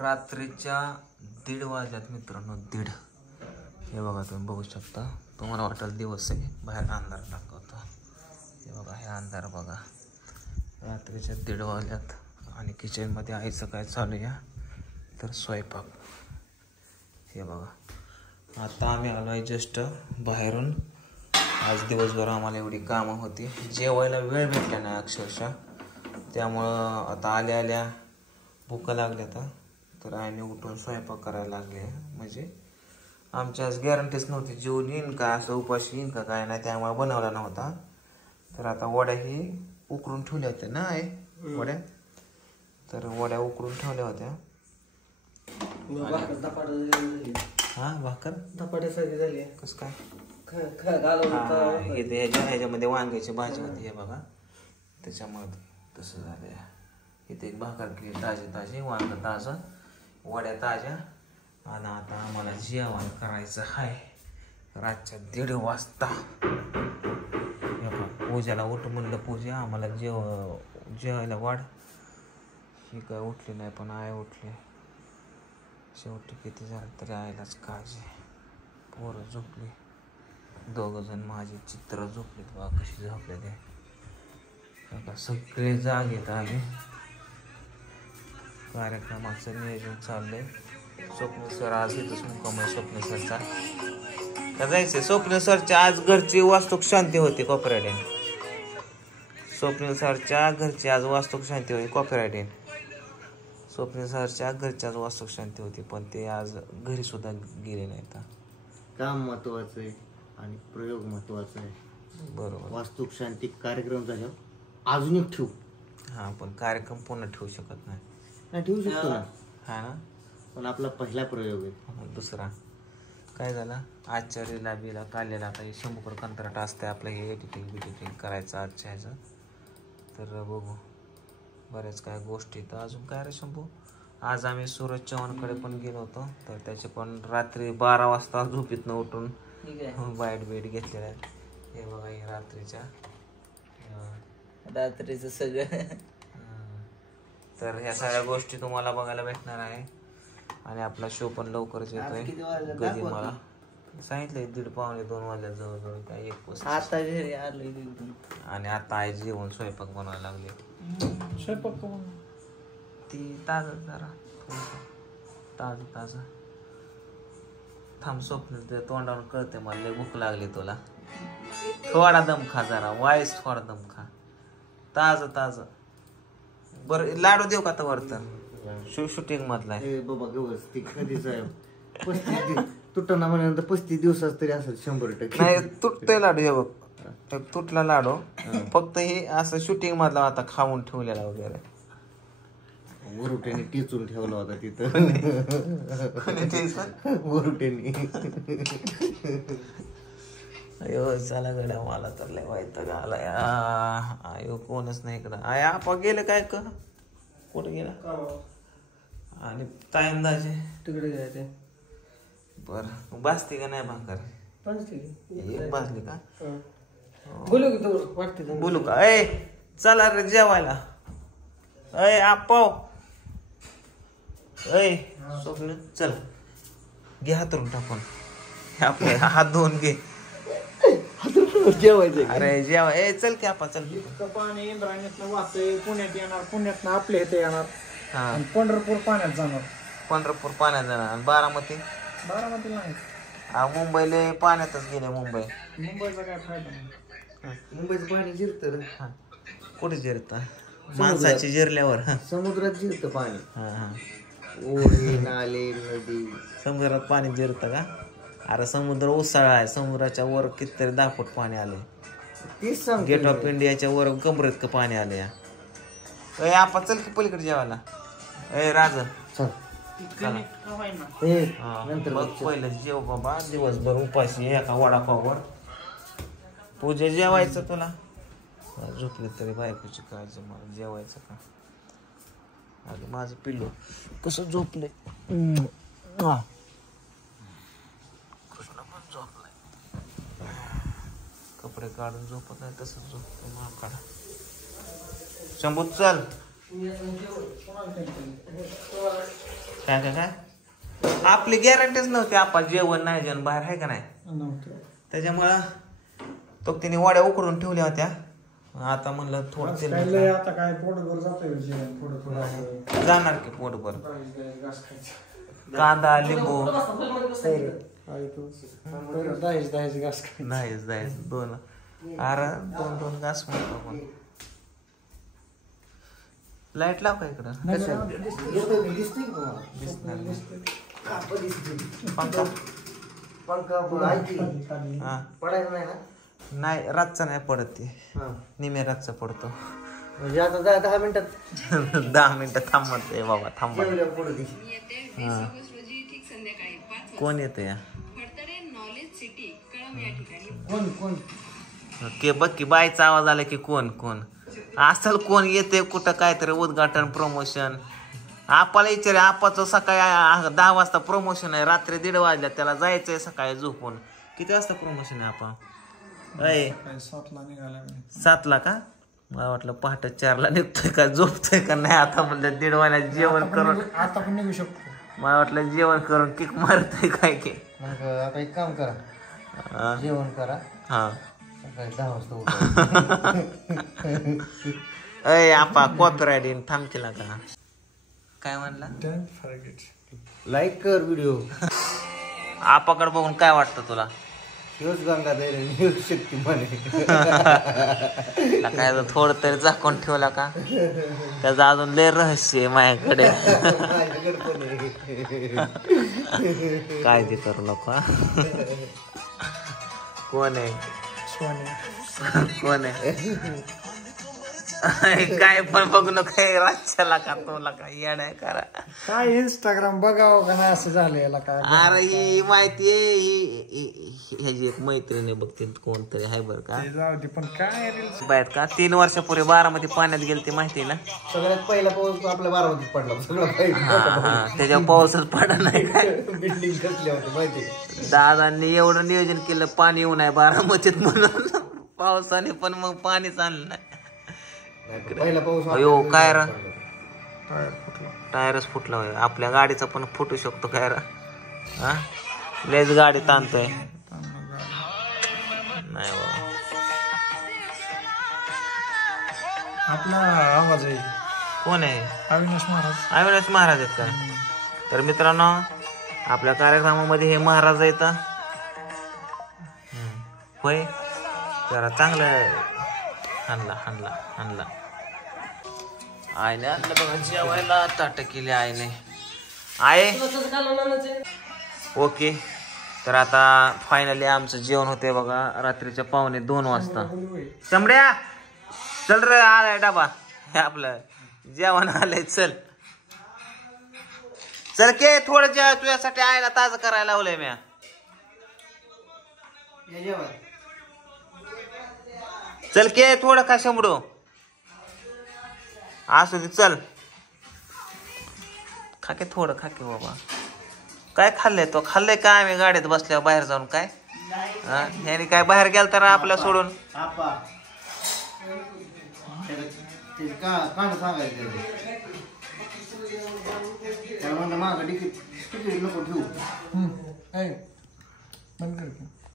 रात्रीच्या 1:30 वाजल्यात मित्रांनो, 1:30. हे बघा तुम्ही बघू शकता. तुम्हाला वाटेल दिवस आहे, बाहेर अंधार दाखवतो. हे बघा, हे अंधार बघा. रात्रीच्या 1:30 वाजल्यात आणि किचनमध्ये आईचं काय चालू आहे तर स्वयंपाक. हे बघा, आता आम्ही आलो आहे जस्ट बाहेरून. आज दिवसभर आम्हाला एवढी कामं होती, जेवायला वेळ भेटला नाही अक्षरशः. त्यामुळं आता आल्या आल्या भूक लागल्या तर आईने उठून स्वयंपाक करायला लागले. म्हणजे आमच्या आज गॅरंटीच नव्हती जेवण येईन का, असं उपाशी येईन का काय नाही, त्यामुळे बनवला नव्हता. तर आता वड्या ही उकळून ठेवल्या होत्या ना आहे वड्या, तर वड्या उकळून ठेवल्या होत्या. हा, भाकर धपाट्यासारखी झाली. कसं काय ह्याच्यामध्ये वांग्याची भाजी होती. हे बघा, त्याच्यामुळे तसं झालं. इथे एक भाकर केली ताजी ताजी, वांग ताजं, वड्या ताज्या. आणि आता आम्हाला जेवण करायचं आहे रातच्या 1:30 वाजता. पूजाला उठ म्हणलं, पूजा आम्हाला जेवायला वाढ. ही काय उठली नाही, पण आई उठली. शेवटी किती झालं तरी आईलाच काळजी. पोरं झोपली, 2 जण माझे चित्र झोपलेत. बघा कशी झोपले ते. आता सगळे जागेत आले. कार्यक्रमाचं नियोजन चाललंय. स्वप्नील सर आज इथंच मुक्काम आहे. स्वप्नील सरचा का जायचंय? स्वप्नील सरच्या आज घरची वास्तुक शांती होती कॉपीराइट. स्वप्नील सरच्या घरची आज वास्तुक शांती होती कॉपीराइट. स्वप्नील सरच्या घरची आज वास्तुक शांती होती, पण ते आज घरी सुद्धा गेले नाहीत. काम महत्वाचं आहे आणि प्रयोग महत्वाचा आहे. बरोबर. वास्तुक शांती कार्यक्रम झाल्यावर अजून एक ठेवू. हा, पण कार्यक्रम पुन्हा ठेवू शकत नाही. ठेवू शकतो ना. हा ना, पण आपला पहिला प्रयोग आहे. दुसरा काय झाला, आचार्यला बिला काढलेला. आता हे शंभूकर कंत्राट असते आपलं, हे एडिटिंग करायचं आजच्या ह्याचं. तर बघू बऱ्याच काय गोष्टी. तर अजून काय रे शंभू, आज आम्ही सूरज चव्हाणकडे पण गेलो होतो. तर त्याचे पण रात्री 12 वाजता झोपीतनं उठून बाईट बेट घेतलेला आहे. हे बघा, हे रात्रीचं सगळं. तर ह्या सगळ्या गोष्टी तुम्हाला बघायला भेटणार आहे. आणि आपला शो पण लवकरच येतोय. कधी मला सांगितलंय 1:30 पावणे 2 वाजल्या जवळजवळ, काय 1:35. आणि आता आई जेवण स्वयंपाक बनवायला लागले. स्वयंपाक ती ताजं जरा ताजं थांब. स्वप्न तोंडावरून कळते मला, लय भूक लागली तुला. थोडा दम खा जरा, वाईस थोडा दम खा. ताजं बरं. लाडू देऊ का आता वरतं? शूटिंग मधला आहे बाबा. गवस ती कधीच आहे. 35 तुटना म्हणल्यानंतर 35 दिवसाच तरी असेल 100%. नाही, तुटतोय लाडू. हे बघ, तुटला लाडू. फक्त हे असं शूटिंग मधला आता खाऊन ठेवलेला वगैरे. वरुट्याने टिचून ठेवला होता तिथं. वरुट्याने. अयो चला गड्या, मला तर लय वैताग आलाय. अयो कोणच नाही इकडं. आय आपा गेले काय कर, कुठे गेला? आणि टाइम दाजे तिकडे जायचे. बर, बसते का नाही भाकर? बसली का? बोलू का? ए चला रे जेवायला. अय आपाव, अय स्वप्न चल, घे हातरून टाकून. आपले हात धुवून घे. जेवायचं. अरे जेवा. ए चल की आपा, चल. पाणी इंद्रायणीतनं वाहतंय, पुण्यात येणार, पुण्यातनं आपल्या इथे येणार. हा, पंढरपूर पाण्यात जाणार. पंढरपूर पाण्यात जाणार. आणि बारामती नाही. मुंबईला पाण्यातच गेले. मुंबईचा काय फायदा नाही. मुंबईचं पाणी जिरतं. कुठे जिरत? माणसाची जिरल्यावर समुद्रात जिरतं पाणी. हा, ओढे, नाले, नदी. समुद्रात पाणी जिरतं का? अरे समुद्र उसाळा आहे. समुद्राच्या वर कितीतरी 10 फूट पाणी आले. तीच सांग. गेट ऑफ इंडियाच्या वर कमरेत का पाणी आले. अय आपा चल की पलीकडे जेवायला. ए राज बघ पहिलं जेव बाबा. दिवसभर उपाशी एका वडापाववर. पूजा जेवायचं तुला. झोपले तरी बायकोची काळजी, मला जेवायचं का? अरे माझं पिल्लू कसं झोपले. कृष्ण पण झोपलाय. कपडे काढून झोपत नाही तसंच झोपतो माकडा. शंभू चल. काय काय काय आपली गॅरंटीच नव्हती आपण जेवण नाही जेवण बाहेर आहे का नाही नव्हतं. त्याच्यामुळं तो तिने वड्या उकडून ठेवल्या होत्या आता म्हणलं थोडं आज तेल काय लय आता काय पोटभर जातंय जेवण थोडं थोडं जाणार की पोटभर घास खायचं. कांदा लिंबू दहाच घास खायचं. नाहीच जायचं दोन अरे दोन घास म्हणतो आपण लाईट लाव का इकडं दिसतोय का दिसणार नाही. पंखा पंखा ऐकी हा पडायचं नाही ना नाही रातचा नाही पडत ते हा निम्या रातचा पडतो म्हणजे आता 10 मिनिटात 10 मिनिटं थांबत बाबा थांबत जेवल्या पुढे ती. कोण येतं या कोण कोण के बघ की बाईचा आवाज आला की कोण कोण असल कोण येते कुठं काहीतरी उद्घाटन प्रमोशन आपल्याला विचारे आपाचं सकाळी 10 वाजता प्रमोशन आहे रात्री 1:30 वाजल्या त्याला जायचंय सकाळी झोपून किती वाजता प्रमोशन आहे आपण अय काय 7ला निघाला मी. 7ला का मला वाटलं पहाटे 4ला निघतोय का झोपतोय का नाही आता म्हणलं 1:30 वाजल्या जेवण करून आता पण निघू शकतो. मला वाटलं जेवण करून किक मारतोय काय की मग आता एक काम करा जेवण करा हा सकाळी 10 वाजता उठा. अय आपा कॉपीराइट येईन थांबतील का काय म्हणला Don't forget. लाईक कर व्हिडिओ आपाकडे बघून काय वाटतं तुला शिवच गंगाधर न्यूज शक्ती म्हणे काय थोडं तरी झाकून ठेवला का त्याचं अजून लय रहस्य आहे माझ्याकडे काळजी करू नको हा. कोण आहे सोन्या. कोण आहे काय पण बघू नको राज्याला का तुला काय येणार करा काय इंस्टाग्राम बघावं का नाही असं झालं याला काय. अरे ही माहिती आहे ह्याची एक मैत्रिणी बघते कोणतरी आहे बरं का ते जाऊ दे पण काय रील्स. बाहेर का 3 वर्षापूर्वी बारामती पाण्यात गेली ती माहिती आहे ना सगळ्यात पहिला पाऊस आपल्या बारामतीत पडला सगळं हा त्याच्यावर पाऊसच पडत नाही काय बिल्डिंग कसल्या होत्या माहिती दादांनी एवढं नियोजन केलं पाणी येऊ नये बारामतीत म्हणून पावसाने पण मग पाणीच आणलं नाही पहिला पाऊस अयो काय रा टायर फुटला. टायरच फुटला होय आपल्या गाडीचा पण फुटू शकतो काय रा हा लयच गाडी ताणतोय नाही बाबा आपला आवाज आहे कोण आहे अविनाश महाराज. अविनाश महाराज आहेत का तर मित्रांनो आपल्या कार्यक्रमामध्ये हे महाराज आहेत होय जरा चांगलं हाणला आईने आणलं बघा जेवायला ताट केली आईने आहे ओके तर आता फायनली आमचं जेवण होते बघा रात्रीच्या 1:45 वाजता चमड्या चल रे आलाय डबा हे आपलं जेवण आलंय चल के थोडं जेव तुझ्यासाठी आईला ताजं करायला लावलंय म्या चल के थोडं का शंभडो असू दे चल खाके थोडं खाके बाबा काय खाल्लंय तो खाल्लंय काय आम्ही गाडीत बसल्यावर बाहेर जाऊन काय ह्याने काय बाहेर गेल तर आपल्या सोडून सांगायचं त्याला म्हणलं मागं तिकीट नको ठेवू बंद कर की.